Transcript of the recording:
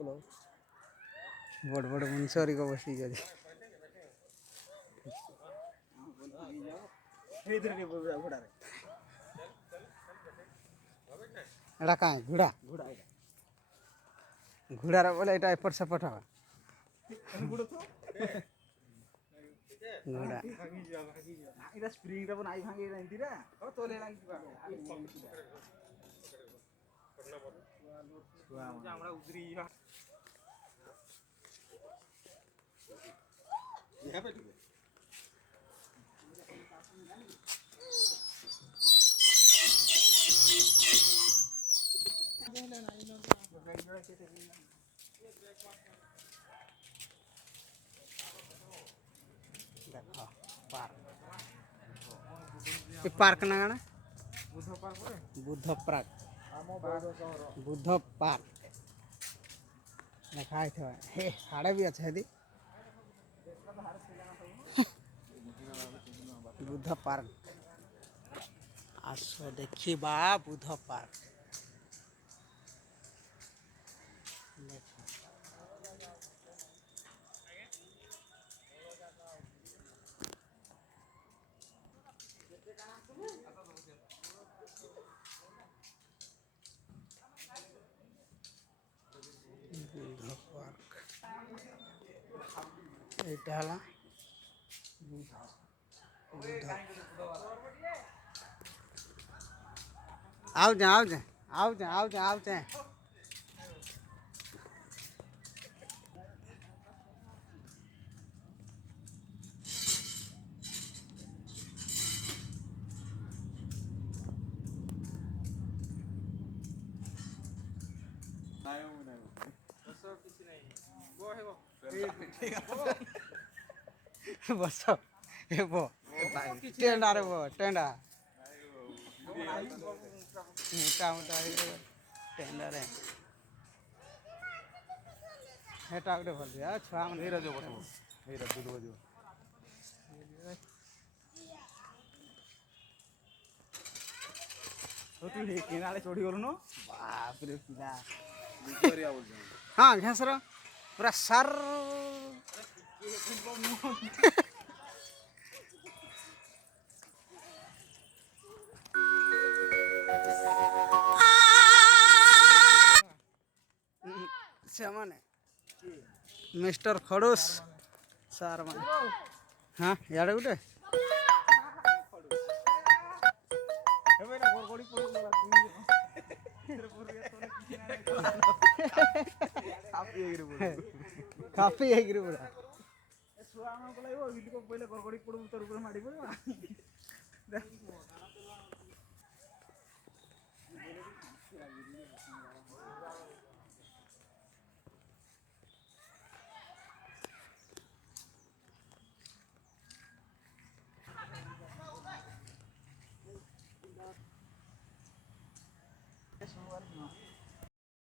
बड़ बड़ मुनसरी को बसी गई एटा कहाँ घोड़ा घोड़ा बोले एटा एपट सेपट हवा घोड़ा এটা স্প্রিংটা বন আই ভাঙি নাই দিরা ও তোলে নাই দিবা আমরা উদরি ইহা পেটি देखो पार्क ये पार्क ना गाना বুদ্ধ পার্ক করে बुद्ध पार्क আমো বড় শহর बुद्ध पार्क देखा थे हे हाड़े भी अच्छा है दी बुद्ध पार्क आसो देखी बा बुद्ध पार्क देखो बुद्ध पार्क এইটা হলো বুদ্ধ বুদ্ধ आओ जा आओ जा आओ जा आओ जा आओ जा बस ए बो टेंडा रे बो टेंडा मोटा मोटा टेंडा रे हेटा गोटे भल दिया छुआ मन ଏଇରା ଯୋଉ ବସିବ ଏଇରା ଦୁଧ ବଜିବ তো তুই কিনারে চড়ি গলু ন बाप रे पिला ভিক্টোরিয়া বলছ हाँ घासर पूरा सर ସେମାନେ ମିଷ୍ଟର ଖଡୁସ ସାର୍ ମାନେ ହଁ ଇଆଡ଼େ ଗୋଟେ ଏବେ ନା ଗড়ଗড়ি পড়ে গলা କାପି ହେଇକିରି ପୁରା ଛୁଆ ମାନଙ୍କୁ ଲାଗିବ ଭିଡିଓ ପଇଲେ ଗড়ଗড়ି ପଡୁ ତୋର ଉପରେ ମାଡି ପଡିବ